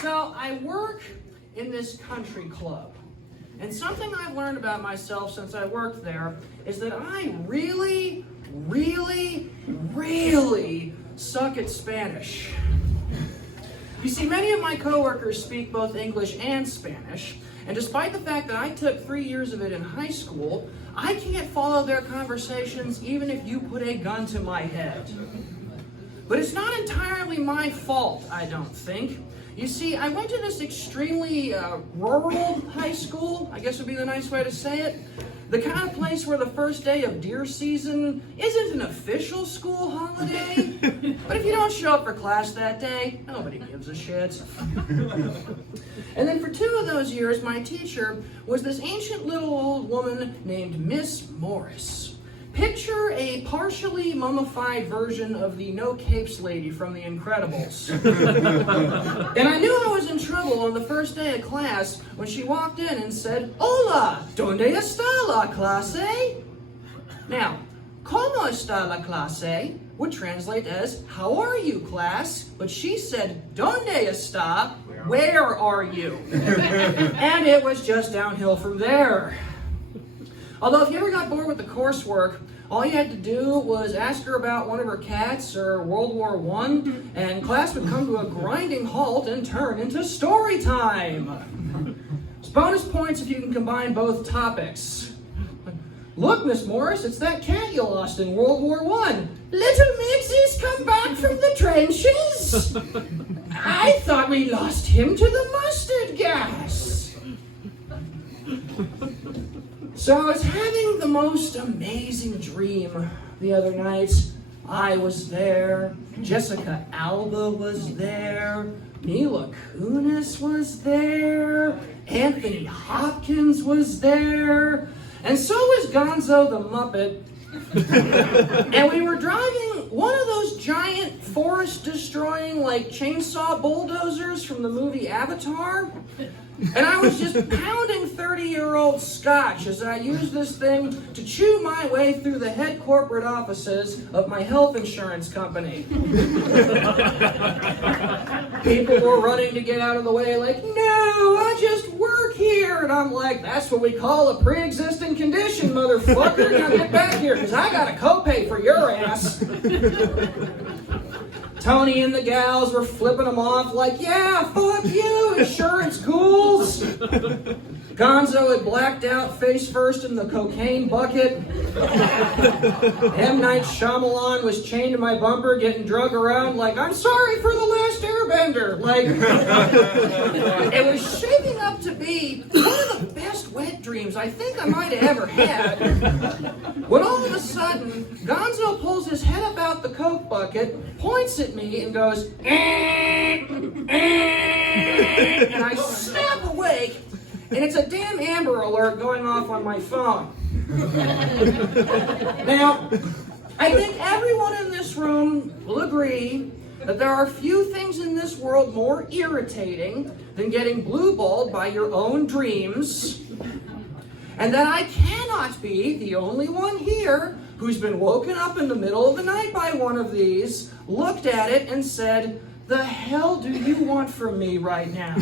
So I work in this country club. And something I've learned about myself since I worked there is that I really suck at Spanish. You see, many of my coworkers speak both English and Spanish, and despite the fact that I took 3 years of it in high school, I can't follow their conversations even if you put a gun to my head. But it's not entirely my fault, I don't think. You see, I went to this extremely rural high school, I guess would be the nice way to say it. The kind of place where the first day of deer season isn't an official school holiday. But if you don't show up for class that day, nobody gives a shit. And then for 2 of those years, my teacher was this ancient little old woman named Miss Morris. Picture a partially mummified version of the No Capes lady from The Incredibles. And I knew I was in trouble on the first day of class when she walked in and said, "Hola, ¿dónde está la clase?" Now, ¿Cómo está la clase? Would translate as, "How are you, class?" But she said, "¿Dónde está?" Where are you? And it was just downhill from there. Although if you ever got bored with the coursework, all you had to do was ask her about one of her cats or World War I, and class would come to a grinding halt and turn into story time. It's bonus points if you can combine both topics. "Look, Miss Morris, it's that cat you lost in World War I. Little Mixie's come back from the trenches. I thought we lost him to the mustard gas." So I was having the most amazing dream the other night. I was there, Jessica Alba was there, Mila Kunis was there, Anthony Hopkins was there, and so was Gonzo the Muppet. And we were driving one of those giant forest-destroying, like, chainsaw bulldozers from the movie Avatar. And I was just pounding 30-year-old scotch as I used this thing to chew my way through the head corporate offices of my health insurance company. People were running to get out of the way like, "No, I just work here." And I'm like, "That's what we call a pre-existing condition, motherfucker. Now get back here, because I got a copay for your ass." Tony and the gals were flipping them off like, "Yeah, fuck you, insurance ghouls." Gonzo had blacked out face first in the cocaine bucket. M. Night Shyamalan was chained to my bumper getting drug around like, "I'm sorry for the last airbender." Like, it was shaping up to be one of the best wet dreams I think I might have ever had. When all of a sudden, Gonzo pulls his head up out the coke bucket, points at me, and goes, and I snap awake, and it's a damn Amber Alert going off on my phone. Now, I think everyone in this room will agree that there are few things in this world more irritating than getting blue-balled by your own dreams, and that I cannot be the only one here who's been woken up in the middle of the night by one of these, looked at it, and said, "The hell do you want from me right now?"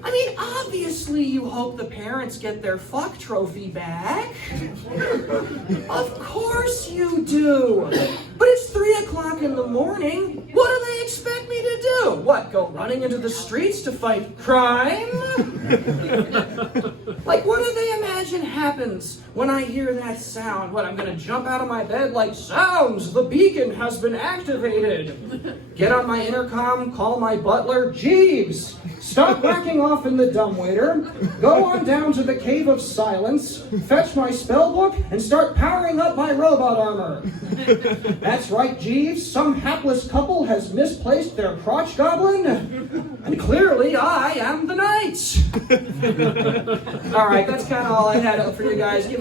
I mean, obviously you hope the parents get their fuck trophy back. Of course you do. But it's 3 o'clock in the morning. What do they expect me to do? What, go running into the streets to fight crime? Like, what do they imagine happens when I hear that sound? What, I'm gonna jump out of my bed like, "Sounds, the beacon has been activated." Get on my intercom, call my butler, "Jeeves, stop whacking off in the dumbwaiter, go on down to the Cave of Silence, fetch my spell book, and start powering up my robot armor." "That's right, Jeeves, some hapless couple has misplaced their crotch goblin, and clearly I am the knight." All right, that's kind of all I had up for you guys.